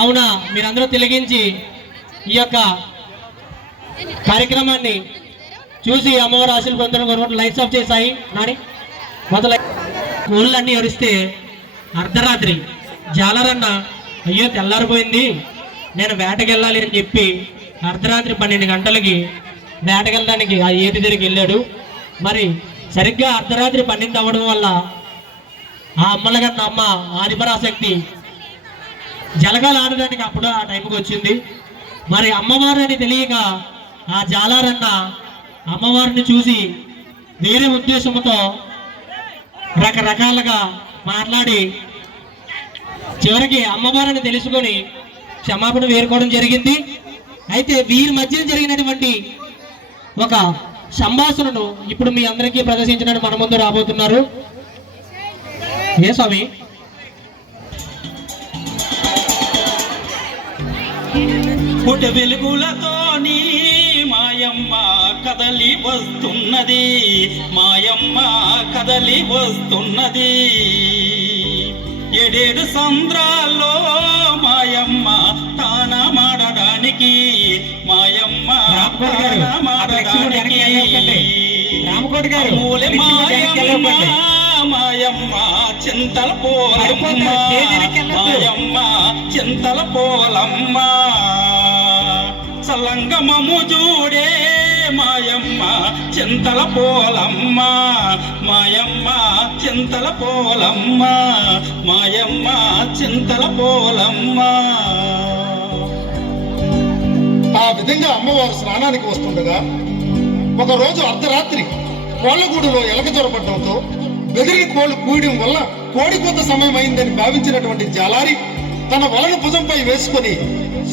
కావున మీరందరూ తిలగించి ఈ యొక్క కార్యక్రమాన్ని చూసి అమ్మవారి ఆశలు పొందడం కొరకు లైట్స్ ఆఫ్ చేశాయి నాని మొదలై కోళ్ళన్నీ అరిస్తే అర్ధరాత్రి జాలరన్న అయ్యో తెల్లారిపోయింది నేను వేటకెళ్ళాలి అని చెప్పి అర్ధరాత్రి 12 గంటలకి వేటకెళ్ళడానికి ఆ ఏటి దగ్గరికి వెళ్ళాడు. మరి సరిగ్గా అర్ధరాత్రి 12 అవ్వడం వల్ల ఆ అమ్మలగన్న అమ్మ ఆదిపరాశక్తి జలగాలు ఆడడానికి అప్పుడు ఆ టైంకి వచ్చింది. మరి అమ్మవారు అని తెలియక ఆ జాలారన్న అమ్మవారిని చూసి వేరే ఉద్దేశంతో రకరకాలుగా మాట్లాడి చివరికి అమ్మవారిని తెలుసుకొని క్షమాపణ వేరుకోవడం జరిగింది. అయితే వీరి మధ్య జరిగినటువంటి ఒక సంభాషణను ఇప్పుడు మీ అందరికీ ప్రదర్శించడానికి మన ముందు రాబోతున్నారు. ఏ స్వామి పుట వెలుగులతోని మాయమ్మ కదలి వస్తున్నది, మాయమ్మ కదలి వస్తున్నది. 7 సంద్రాల్లో మాయమ్మ తానమాడడానికి, మాయమ్మ తానమాడడానికి. మాయమ్మ చింతల పోలమ్మ, మాయమ్మ చింతల పోలమ్మ. సలంగమము చూడే మాయమ్మ చింతల పోలమ్మ, మాయమ్మ చింతల పోలమ్మ, మాయమ్మ చింతల పోలమ్మ. ఆ విధంగా అమ్మవారు స్నానానికి వస్తుండగా ఒకరోజు అర్ధరాత్రి కోళ్లగూడులో ఎలక చొరబడ్డంతో బెదిరి కోళ్లు కూయడం వల్ల కోడికోత సమయం అయిందని భావించినటువంటి జాలారి తన వలను భుజంపై వేసుకొని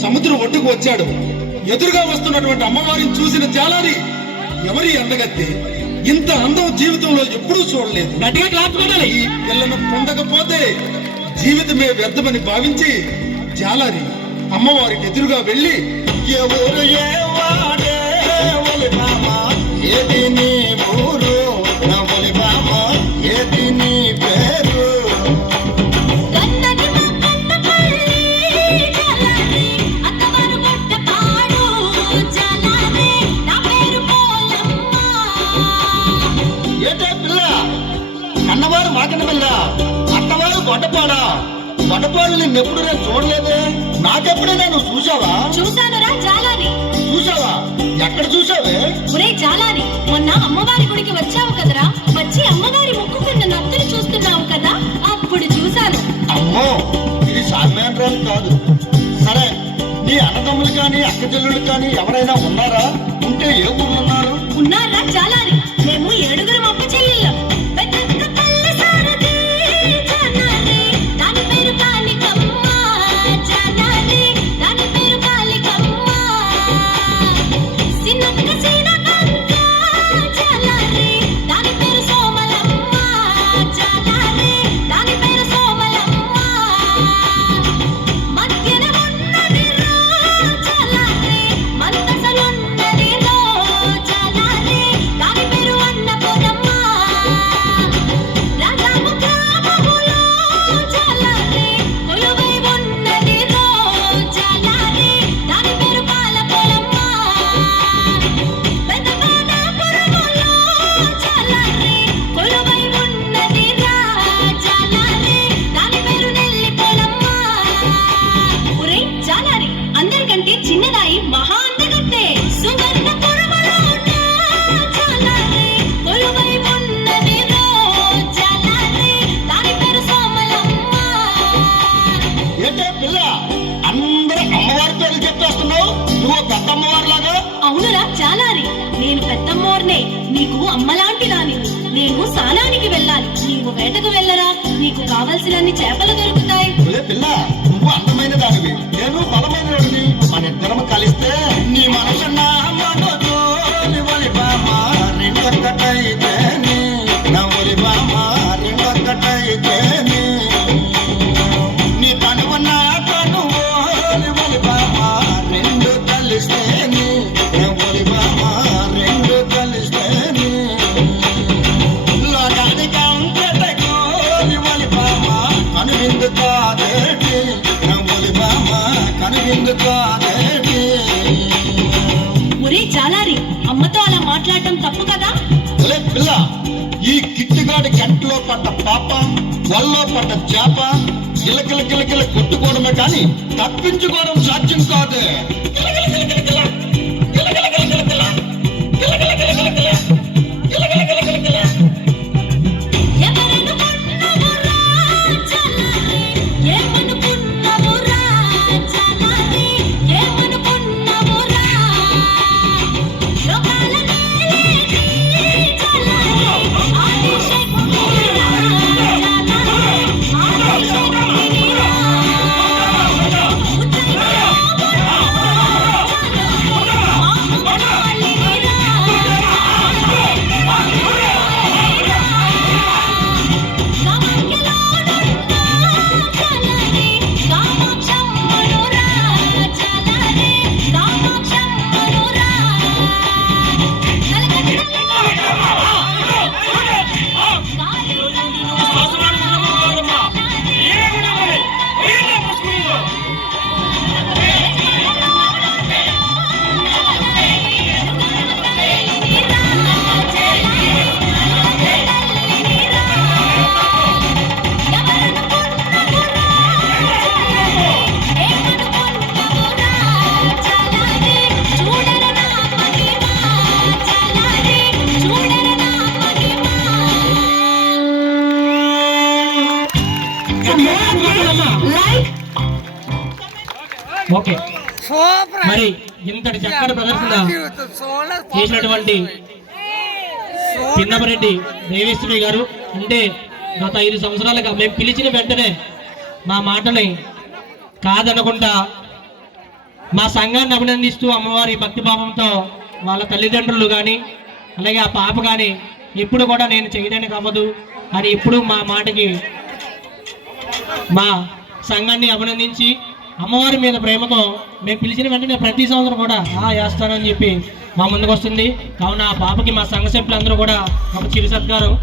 సముద్రం ఒడ్డుకు వచ్చాడు. ఎదురుగా వస్తున్నటువంటి అమ్మవారిని చూసిన జాలారి ఎవరి అందగత్తే, ఇంత అందం జీవితంలో ఎప్పుడూ చూడలేదు, ఈ పిల్లను పొందకపోతే జీవితమే వ్యర్థమని భావించి జాలారి అమ్మవారికి ఎదురుగా వెళ్ళి ఎవరు ఏవాడే ఒలిబామా, ఏది నీ ఊరు నా ఒలిబామా, ఏది నీ పేరు. ఏటే పిల్ల కన్నవారు మాకన్న పిల్ల, అత్తవారు గొడ్డపాడా. గొడ్డపాడు నిన్నెప్పుడు నేను చూడలేదే, నాకెప్పుడైనా నువ్వు చూసావా? చూశానురా జాలారి. చూసావా? ఎక్కడ చూసావే? ఒరే జాలారి, మొన్న అమ్మవారి గుడికి వచ్చావు కదరా, వచ్చి అమ్మవారి మొక్కుకున్న నత్తులు చూస్తున్నావు కదా, అప్పుడు చూశాను. అమ్మో, ఇది సామాన్యాలు కాదు. సరే, నీ అన్నదమ్ములు కానీ అక్క చెల్లెళ్ళు కానీ ఎవరైనా ఉన్నారా? ఉంటే ఏ ఊర్లు ఉన్నారు? ఉన్నారా జాలారి, మేము 7 అక్క చెల్లెళ్ళం. అవునురా చాలారి, నేను పెద్దమ్మోర్నే, నీకు అమ్మలాంటి దాని. నేను స్నానానికి వెళ్ళాలి, నీవు వేటకు వెళ్ళరా, నీకు కావలసినన్ని చేపలు దొరుకుతాయి. పిల్ల, నువ్వు అందమైన దానివి, నేను బలమైన దానివి. మన ఇద్దరం కలిస్తే నీ మనసు నా మనసు ఒలిబామా రెండొక్కటైతేనే, నా ఒలిబామా రెండొక్కటైతేనే. నీ తనువు నా తనువు ఒలిబామా రెండు కలిస్తేనే, ఒలిబామా రెండు కలిస్తేనే. లోకానికి అంతటకు ఒలిబామా కనువిందుతో పిల్లగాడి కంటిలో పడ్డ పాప వల్లో పడ్డ చేప గిలకిల గిలకిల కొట్టుకోవడమే కానీ తప్పించుకోవడం సాధ్యం కాదు. ఓకే, మరి ఇంతటి చక్కటి ప్రదర్శన చేసినటువంటి చిన్నపరెడ్డి దేవేశ్వరి గారు అంటే గత 5 సంవత్సరాలుగా మేము పిలిచిన వెంటనే మా మాటని కాదనకుండా మా సంఘాన్ని అభినందిస్తూ అమ్మవారి భక్తిభావంతో వాళ్ళ తల్లిదండ్రులు కానీ అలాగే ఆ పాప కానీ ఎప్పుడు కూడా నేను చేయడానికి అవ్వదు అని ఎప్పుడు మా మాటకి మా సంఘాన్ని అభినందించి అమ్మవారి మీద ప్రేమతో మేము పిలిచిన వెంటనే ప్రతి సంవత్సరం కూడా వేస్తానని చెప్పి మా ముందుకు వస్తుంది. కావున ఆ పాపకి మా సంఘ సభ్యులందరూ కూడా ఒక చిరు సత్కారం